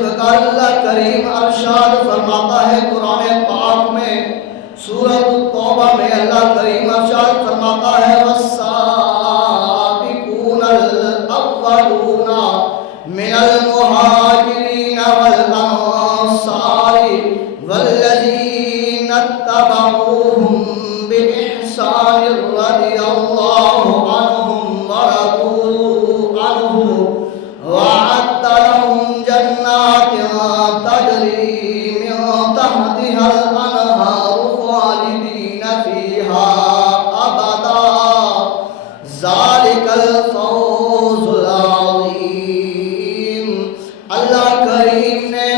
اللہ کریم ارشاد فرماتا ہے قرآن پاک میں سورۃ التوبہ میں اللہ کریم ارشاد فرماتا ہے والسابقون الاولون من المہاجرین والانصار والذین اتبعوہم بإحسان رضی اللہ عنہم ورضوا عنہ وأعد لهم جنات تجري من تحتها الأنهار خالدين فيها أبدا ذلك الفوز العظيم۔ اللہ کریم نے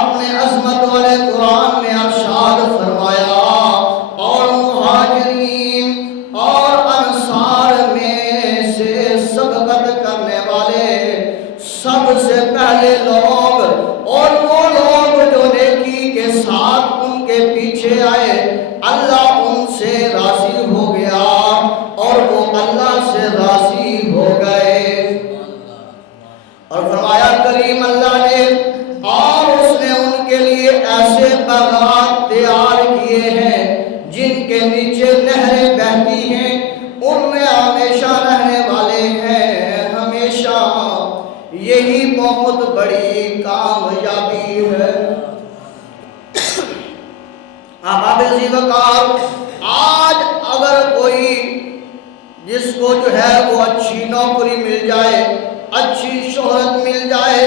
اپنے عظمت والے قرآن میں ارشاد فرمایا اور مہاجرین اور انصار میں سے سبقت کرنے والے سب سے پہلے لوگ اور وہ لوگ جو نیکی کے ساتھ ان کے پیچھے آئے اللہ ان سے راضی ہو گیا اور وہ اللہ سے راضی ہو گئے۔ اور فرمایا کریم اللہ نے اور اس نے ان کے لیے ایسے باغات تیار کیے ہیں جن کے نیچے نہریں بہتی ہیں، ان میں ہمیشہ رہنے والے ہیں ہمیشہ۔ یہی بہت بڑی کامیابی ہے۔ احباب عزیز وقار، آج اگر کوئی جس کو جو ہے وہ اچھی نوکری مل جائے، اچھی شہرت مل جائے،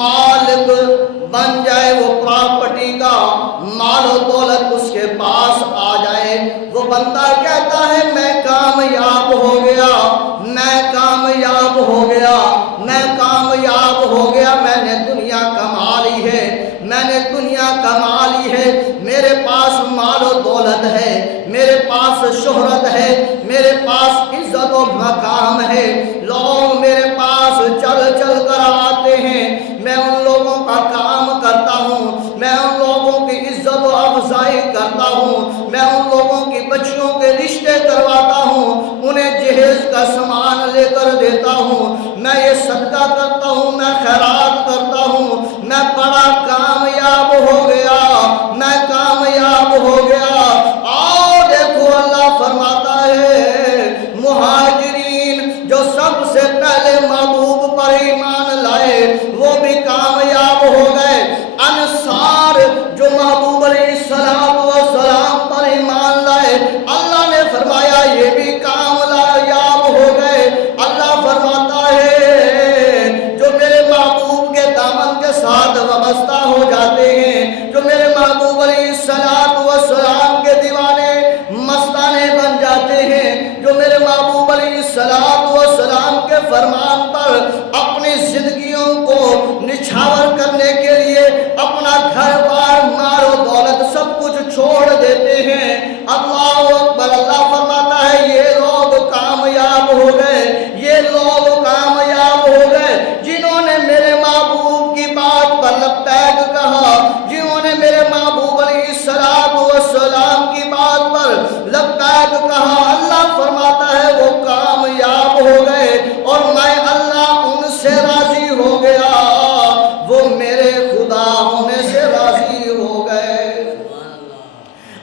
مالک بن جائے، وہ پراپرٹی کا مال و دولت اس کے پاس آ جائے، وہ بندہ کہتا ہے میں کامیاب ہو گیا، میں کامیاب ہو گیا، میں کامیاب ہو گیا، میں نے دنیا کما لی ہے، میں نے دنیا کما لی ہے، میرے پاس مال و دولت ہے، میرے پاس شہرت ہے، میرے پاس عزت و مقام ہے، لوگ میرے پاس چل چل کر آتے ہیں، میں ان لوگوں کا کام کرتا ہوں، میں ان لوگوں کی عزت و افزائی کرتا ہوں، میں ان لوگوں کی بچیوں کے رشتے کرواتا ہوں، انہیں جہیز کا سامان لے کر دیتا ہوں، میں یہ صدقہ کرتا ہوں، میں خیرات کرتا ہوں، میں بڑا کامیاب ہو گیا، میں کامیاب ہو گیا۔ آؤ دیکھو اللہ فرماتا ہے مہاجرین جو سب سے پہلے محبوب پر ایمان لائے وہ بھی کامیاب ہو گئے، انصار جو محبوب علیہ السلام پر ایمان لائے اللہ نے فرمایا یہ بھی کامیاب ہو گئے۔ اللہ فرماتا ہے جو میرے محبوب کے دامن کے ساتھ وابستہ ہو جاتے ہیں، جو میرے محبوب علیہ السلام کے دیوانے مستانے بن جاتے ہیں، جو میرے محبوب علیہ السلام کے فرمان پر اپنی زندگیوں کو نچھاور کرنے کے لیے اپنا گھر بار مال و دولت سب کچھ چھوڑ دیتے ہیں، اللہ اکبر، اللہ فرماتا ہے یہ لوگ کامیاب ہو گئے، یہ لوگ کامیاب ہو گئے جنہوں نے میرے محبوب کی بات پر لبیک کہا، جنہوں نے میرے محبوب علیہ السلام کی بات پر لبیک کہا، اللہ فرماتا ہے وہ کامیاب ہو گئے اور میں اللہ ان سے راضی ہو گیا، وہ میرے خدا ہونے سے راضی ہو گئے۔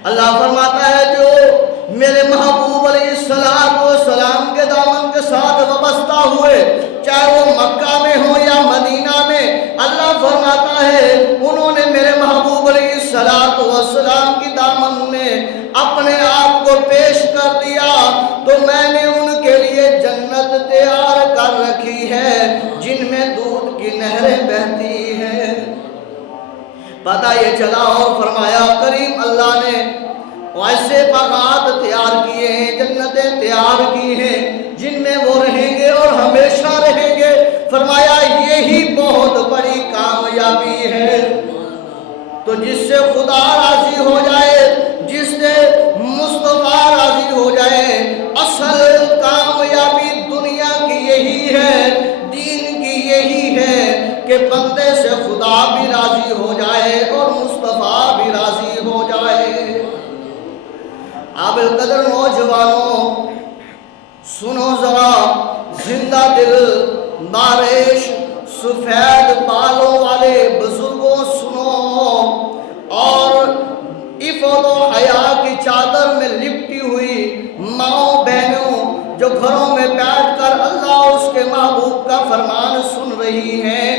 اللہ فرماتا ہے جو میرے محبوب علیہ السلام کے دامن کے ساتھ وابستہ ہوئے، چاہے وہ مکہ میں ہو یا مدینہ میں، اللہ فرماتا ہے انہوں نے میرے محبوب علیہ السلام کی دامن میں اپنے آپ کو پیش کر دیا تو میں نے ان کے لیے جنت تیار کر رکھی ہے جن میں دودھ کی نہریں بہتی ہیں۔ پتہ یہ چلا اور فرمایا کریم اللہ نے ایسے باغات تیار کیے ہیں، جنتیں تیار کی ہیں جن میں وہ رہیں گے اور ہمیشہ رہیں گے۔ فرمایا یہی بہت بڑی کامیابی ہے۔ تو جس سے خدا راضی ہو جائے، جس سے مصطفیٰ راضی ہو جائے، اصل کامیابی دنیا کی یہی ہے، دین کی یہی ہے کہ بندے سے خدا بھی راضی ہو جائے اور مصطفیٰ بھی راضی ہو جائے۔ قابل قدر نوجوانوں سنو ذرا، زندہ دل، باریش سفید بالوں والے موت و حیا کی چادر میں لپٹی ہوئی ماؤں بہنوں جو گھروں میں بیٹھ کر اللہ اس کے محبوب کا فرمان سن رہی ہیں،